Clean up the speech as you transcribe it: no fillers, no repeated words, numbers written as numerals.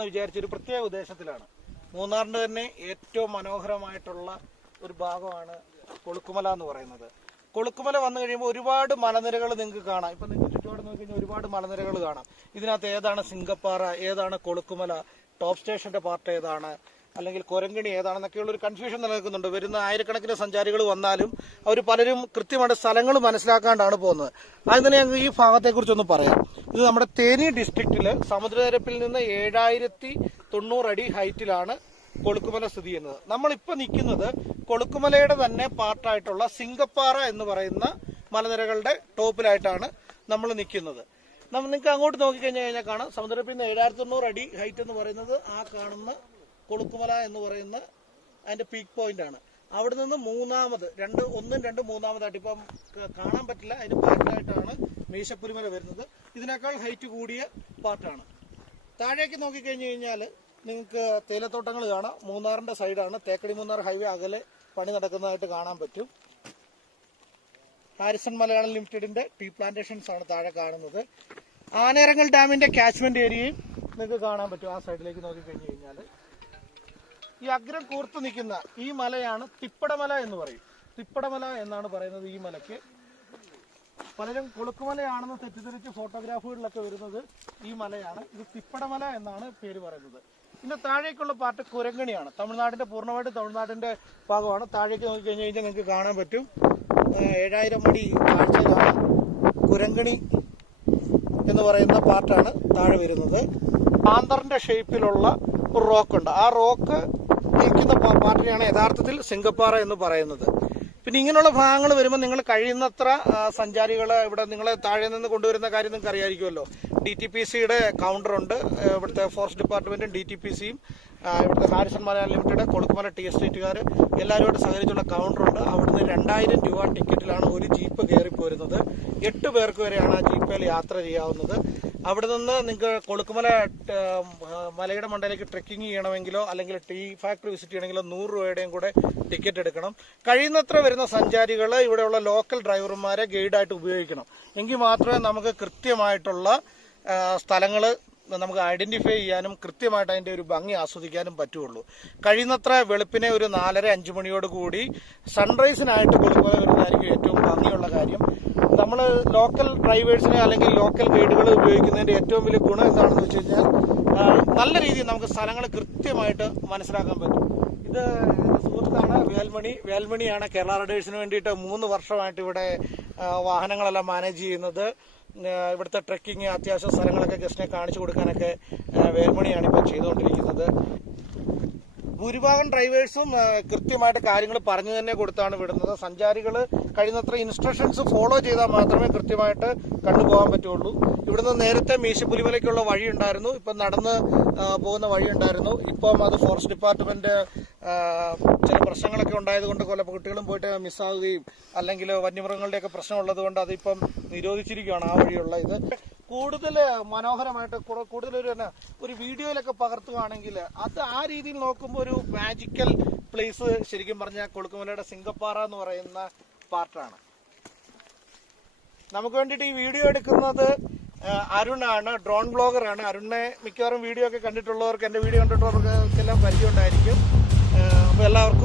എടുക്കാമെന്ന് വിചാരിച്ച ഒരു പ്രത്യേക ഉദ്ദേശത്തിലാണ്. മൂന്നാറിന്റെ തന്നെ ഏറ്റവും മനോഹരമായിട്ടുള്ള ഒരു ഭാഗമാണ് കൊളുക്കുമല എന്ന് പറയുന്നത്. കൊളുക്കുമല വന്നു കഴിയുമ്പോൾ ഒരുപാട് മലനിരകൾ നിങ്ങൾക്ക് കാണാം. ഇപ്പൊ നിങ്ങൾക്ക് ചുറ്റുപാട് നോക്കി കഴിഞ്ഞാൽ ഒരുപാട് മലനിരകൾ കാണാം. ഇതിനകത്ത് ഏതാണ് സിംഗപ്പാറ, ഏതാണ് കൊളുക്കുമല, ടോപ്പ് സ്റ്റേഷന്റെ പാർട്ട് ഏതാണ്, അല്ലെങ്കിൽ കൊരങ്കണി ഏതാണെന്നൊക്കെയുള്ള ഒരു കൺഫ്യൂഷൻ നിലനിൽക്കുന്നുണ്ട്. വരുന്ന ആയിരക്കണക്കിന് സഞ്ചാരികൾ വന്നാലും അവർ പലരും കൃത്യമായിട്ട് സ്ഥലങ്ങൾ മനസ്സിലാക്കാണ്ടാണ് പോകുന്നത്. ആദ്യം തന്നെ ഞങ്ങൾക്ക് ഈ ഭാഗത്തെക്കുറിച്ചൊന്ന് പറയാം. ഇത് നമ്മുടെ തേനി ഡിസ്ട്രിക്റ്റില് സമുദ്രനിരപ്പിൽ നിന്ന് 7090 അടി ഹൈറ്റിലാണ് കൊളുക്കുമല സ്ഥിതി ചെയ്യുന്നത്. നമ്മളിപ്പോൾ നിൽക്കുന്നത് കൊളുക്കുമലയുടെ തന്നെ പാർട്ടായിട്ടുള്ള സിംഗപ്പാറ എന്ന് പറയുന്ന മലനിരകളുടെ ടോപ്പിലായിട്ടാണ് നമ്മൾ നിൽക്കുന്നത്. നിങ്ങൾക്ക് അങ്ങോട്ട് നോക്കിക്കഴിഞ്ഞാൽ കാണാം സമുദ്രനിരപ്പിൽ നിന്ന് 7090 അടി ഹൈറ്റ് എന്ന് പറയുന്നത് ആ കാണുന്ന കൊളുക്കുമല എന്ന് പറയുന്ന അതിന്റെ പീക്ക് പോയിന്റ് ആണ്. അവിടെ നിന്ന് മൂന്നാമതായിട്ട് ഇപ്പം കാണാൻ പറ്റില്ല, അതിന് ബാക്കിലായിട്ടാണ് മീശപ്പുലിമല വരുന്നത്. ഇതിനേക്കാൾ ഹൈറ്റ് കൂടിയ പാർട്ടാണ്. താഴേക്ക് നോക്കിക്കഴിഞ്ഞു കഴിഞ്ഞാൽ നിങ്ങൾക്ക് തേയിലത്തോട്ടങ്ങൾ കാണാം. മൂന്നാറിന്റെ സൈഡാണ്. തേക്കടി മൂന്നാർ ഹൈവേ അകലെ പണി നടക്കുന്നതായിട്ട് കാണാൻ പറ്റും. ഹാരിസൺ മലയാളം ലിമിറ്റഡിന്റെ ടീ പ്ലാന്റേഷൻസ് ആണ് താഴെ കാണുന്നത്. ആനേറങ്ങൽ ഡാമിന്റെ കാച്ച്മെന്റ് ഏരിയയും നിങ്ങൾക്ക് കാണാൻ പറ്റും. ആ സൈഡിലേക്ക് നോക്കിക്കഴിഞ്ഞു കഴിഞ്ഞാൽ ഈ അഗ്രം കൂർത്ത് നിൽക്കുന്ന ഈ മലയാണ് തിപ്പടമല എന്ന് പറയും. തിപ്പടമല എന്നാണ് പറയുന്നത് ഈ മലയ്ക്ക്. പലരും കൊളുക്കുമലയാണെന്ന് തെറ്റിദ്ധരിച്ച് ഫോട്ടോഗ്രാഫുകളിലൊക്കെ വരുന്നത് ഈ മലയാണ്. ഇത് തിപ്പടമല എന്നാണ് പേര് പറയുന്നത്. പിന്നെ താഴേക്കുള്ള പാർട്ട് കുരങ്കണിയാണ്. തമിഴ്നാടിന്റെ പൂർണ്ണമായിട്ട് തമിഴ്നാടിന്റെ ഭാഗമാണ്. താഴേക്ക് നോക്കിക്കഴിഞ്ഞു കഴിഞ്ഞാൽ നിങ്ങൾക്ക് കാണാൻ പറ്റും 7000 അടി താഴ്ചയിലാണ് കുരങ്കണി എന്ന് പറയുന്ന പാർട്ടാണ് താഴെ വരുന്നത്. ആന്തറിന്റെ ഷേപ്പിലുള്ള ഒരു റോക്കുണ്ട്. ആ റോക്ക് നിൽക്കുന്ന പാർട്ടിനെയാണ് യഥാർത്ഥത്തിൽ സിംഗപ്പാറ എന്ന് പറയുന്നത്. പിന്നെ ഇങ്ങനെയുള്ള ഭാഗങ്ങൾ വരുമ്പോൾ നിങ്ങൾ കഴിയുന്നത്ര സഞ്ചാരികളെ ഇവിടെ നിങ്ങളെ താഴെ നിന്ന് കൊണ്ടുവരുന്ന കാര്യം നിങ്ങൾക്ക് അറിയാമായിരിക്കുമല്ലോ. DTPCയുടെ കൗണ്ടറുണ്ട്. ഇവിടുത്തെ ഫോറസ്റ്റ് ഡിപ്പാർട്ട്മെന്റും DTPCയും ഇവിടുത്തെ Harrison Malayalam limited, Kolukkumalai tea എസ്റ്റേറ്റുകാർ എല്ലാവരുമായിട്ട് സഹകരിച്ചുള്ള കൗണ്ടറുണ്ട്. അവിടുന്ന് 2000 രൂപ ടിക്കറ്റിലാണ് ഒരു ജീപ്പ് കയറി പോരുന്നത്. 8 പേർക്ക് വരെയാണ് ആ ജീപ്പിൽ യാത്ര ചെയ്യാവുന്നത്. അവിടെ നിന്ന് നിങ്ങൾക്ക് കൊളുക്കുമല മലയുടെ മണ്ടയിലേക്ക് ട്രെക്കിംഗ് ചെയ്യണമെങ്കിലോ അല്ലെങ്കിൽ ടീ ഫാക്ടറി വിസിറ്റ് ചെയ്യണമെങ്കിലോ 100 രൂപയുടെയും കൂടെ ടിക്കറ്റ് എടുക്കണം. കഴിയുന്നത്ര വരുന്ന സഞ്ചാരികൾ ഇവിടെയുള്ള ലോക്കൽ ഡ്രൈവർമാരെ ഗൈഡായിട്ട് ഉപയോഗിക്കണം. എങ്കിൽ മാത്രമേ നമുക്ക് കൃത്യമായിട്ടുള്ള സ്ഥലങ്ങൾ നമുക്ക് ഐഡന്റിഫൈ ചെയ്യാനും കൃത്യമായിട്ട് അതിന്റെ ഒരു ഭംഗി ആസ്വദിക്കാനും പറ്റുള്ളൂ. കഴിയുന്നത്ര വെളുപ്പിനെ ഒരു 4:30-5 മണിയോട് കൂടി സൺറൈസിനായിട്ട് കൊളുക്കുമല വരുന്നതായിരിക്കും ഏറ്റവും ഭംഗിയുള്ള കാര്യം. നമ്മൾ ലോക്കൽ ഡ്രൈവേഴ്സിനെ അല്ലെങ്കിൽ ലോക്കൽ ഗൈഡുകളെ ഉപയോഗിക്കുന്നതിന്റെ ഏറ്റവും വലിയ ഗുണം എന്താണെന്ന് വെച്ച് കഴിഞ്ഞാൽ നല്ല രീതിയിൽ നമുക്ക് സ്ഥലങ്ങൾ കൃത്യമായിട്ട് മനസ്സിലാക്കാൻ പറ്റും. ഇത് സുഹൃത്താണ് വേൽമണിയാണ് കേരള റൈഡേഴ്സിന് വേണ്ടിയിട്ട് 3 വർഷമായിട്ട് ഇവിടെ വാഹനങ്ങളെല്ലാം മാനേജ് ചെയ്യുന്നത്. ഇവിടുത്തെ ട്രെക്കിങ് അത്യാവശ്യ സ്ഥലങ്ങളൊക്കെ ഗസ്റ്റിനെ കാണിച്ചു കൊടുക്കാനൊക്കെ വേൽമണിയാണ് ഇപ്പോൾ ചെയ്തുകൊണ്ടിരിക്കുന്നത്. ഭൂരിഭാഗം ഡ്രൈവേഴ്സും കൃത്യമായിട്ട് കാര്യങ്ങൾ പറഞ്ഞു തന്നെ കൊടുത്താണ് വിടുന്നത്. സഞ്ചാരികൾ കഴിയുന്നത്ര ഇൻസ്ട്രക്ഷൻസ് ഫോളോ ചെയ്താൽ മാത്രമേ കൃത്യമായിട്ട് കണ്ടുപോകാൻ പറ്റുള്ളൂ. ഇവിടുന്ന് നേരത്തെ മീശപ്പുലിമലയ്ക്കുള്ള വഴി ഉണ്ടായിരുന്നു, ഇപ്പം നടന്ന് പോകുന്ന വഴി ഉണ്ടായിരുന്നു. ഇപ്പം അത് ഫോറസ്റ്റ് ഡിപ്പാർട്ട്മെന്റ് ചില പ്രശ്നങ്ങളൊക്കെ ഉണ്ടായതുകൊണ്ട് കൊല കുട്ടികളും പോയിട്ട് മിസ്സാവുകയും അല്ലെങ്കിൽ വന്യമൃഗങ്ങളുടെയൊക്കെ പ്രശ്നമുള്ളത് കൊണ്ട് അതിപ്പം നിരോധിച്ചിരിക്കുകയാണ് ആ വഴിയുള്ള ഇത്. കൂടുതൽ മനോഹരമായിട്ട് കൂടുതൽ ഒരു വീഡിയോയിലൊക്കെ പകർത്തുകയാണെങ്കിൽ അത് ആ രീതിയിൽ നോക്കുമ്പോൾ ഒരു മാജിക്കൽ പ്ലേസ് ശരിക്കും പറഞ്ഞാൽ കൊളുക്കുമലയുടെ സിംഗപ്പാറ എന്ന് പറയുന്ന പാർട്ടാണ്. നമുക്ക് വേണ്ടിയിട്ട് ഈ വീഡിയോ എടുക്കുന്നത് അരുണാണ്, ഡ്രോൺ ബ്ലോഗറാണ്. അരുണിനെ മിക്കവാറും വീഡിയോ ഒക്കെ കണ്ടിട്ടുള്ളവർക്ക്, എന്റെ വീഡിയോ കണ്ടിട്ടുള്ളവർക്കെല്ലാം പരിചയം ഉണ്ടായിരിക്കും. അപ്പോൾ എല്ലാവർക്കും